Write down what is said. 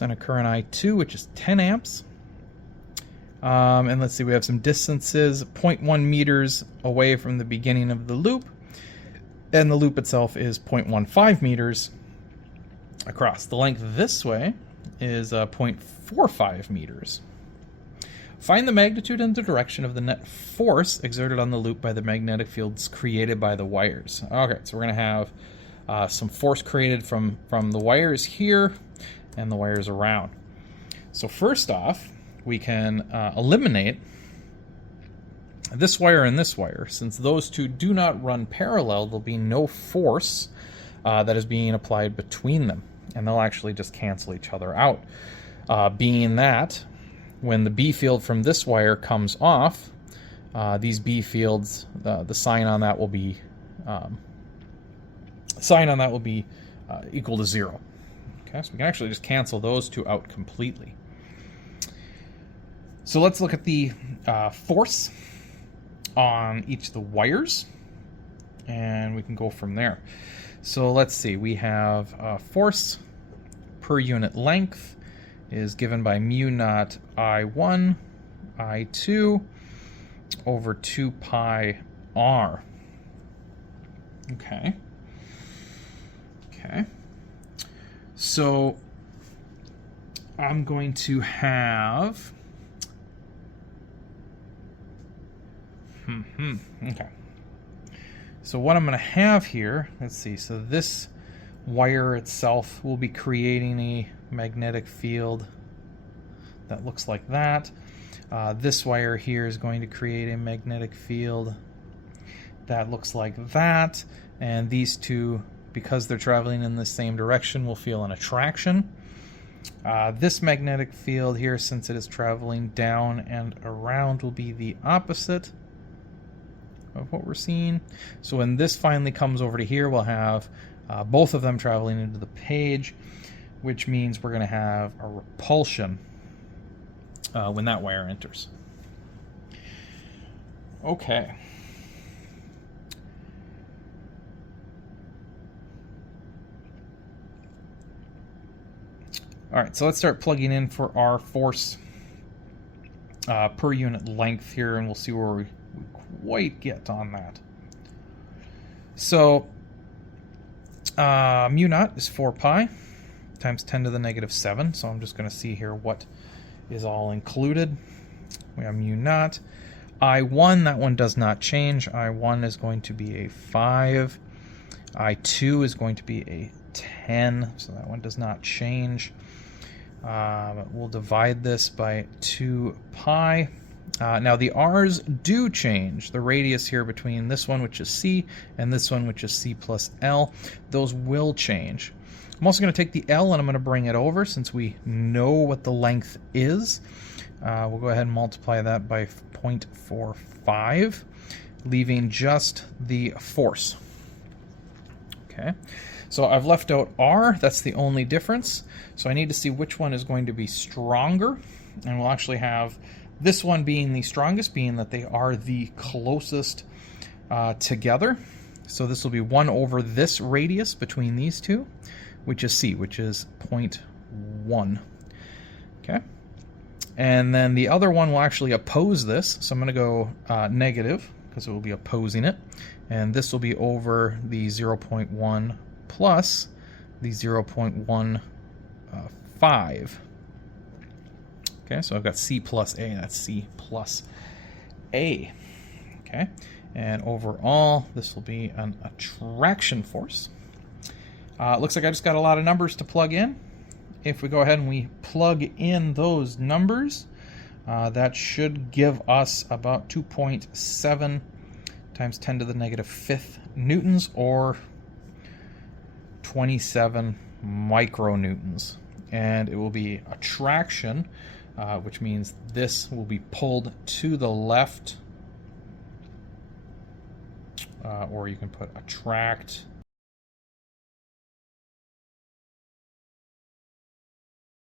and a current I2, which is 10 amps. And let's see, we have some distances, 0.1 meters away from the beginning of the loop, and the loop itself is 0.15 meters across. The length this way is 0.45 meters. Find the magnitude and the direction of the net force exerted on the loop by the magnetic fields created by the wires. Okay, so we're going to have some force created from the wires here and the wires around. So first off, we can eliminate this wire and this wire. Since those two do not run parallel, there'll be no force that is being applied between them, and they'll actually just cancel each other out. Being that when the B field from this wire comes off, these B fields, the sign on that will be equal to 0. Okay, so we can actually just cancel those two out completely. So let's look at the force on each of the wires, and we can go from there. So let's see, we have force per unit length is given by mu naught I1, I2 over 2 pi r. Okay. So I'm going to have okay. So what I'm going to have here, let's see, so this wire itself will be creating a magnetic field that looks like that. This wire here is going to create a magnetic field that looks like that. And these two, because they're traveling in the same direction, will feel an attraction. This magnetic field here, since it is traveling down and around, will be the opposite of what we're seeing. So when this finally comes over to here, we'll have both of them traveling into the page, which means we're going to have a repulsion when that wire enters. Okay. All right, so let's start plugging in for our force per unit length here, and we'll see where we quite get on that. So mu naught is 4 pi times 10 to the negative 7. So I'm just going to see here what is all included. We have mu naught. I1, that one does not change. I1 is going to be a 5. I2 is going to be a 10, so that one does not change. We'll divide this by 2 pi. Now the r's do change. The radius here between this one, which is c, and this one, which is c plus l, those will change. I'm also going to take the l and I'm going to bring it over since we know what the length is. We'll go ahead and multiply that by 0.45, leaving just the force. Okay, so I've left out r. That's the only difference. So I need to see which one is going to be stronger, and we'll actually have this one being the strongest, being that they are the closest together. So this will be 1 over this radius between these two, which is c, which is 0.1. Okay. And then the other one will actually oppose this. So I'm going to go negative, because it will be opposing it. And this will be over the 0.1 plus the 0.15. Okay, so I've got C plus A, that's C plus A. Okay, and overall, this will be an attraction force. Looks like I just got a lot of numbers to plug in. If we go ahead and we plug in those numbers, that should give us about 2.7 times 10 to the negative 5th newtons, or 27 micronewtons. And it will be attraction, which means this will be pulled to the left, or you can put attract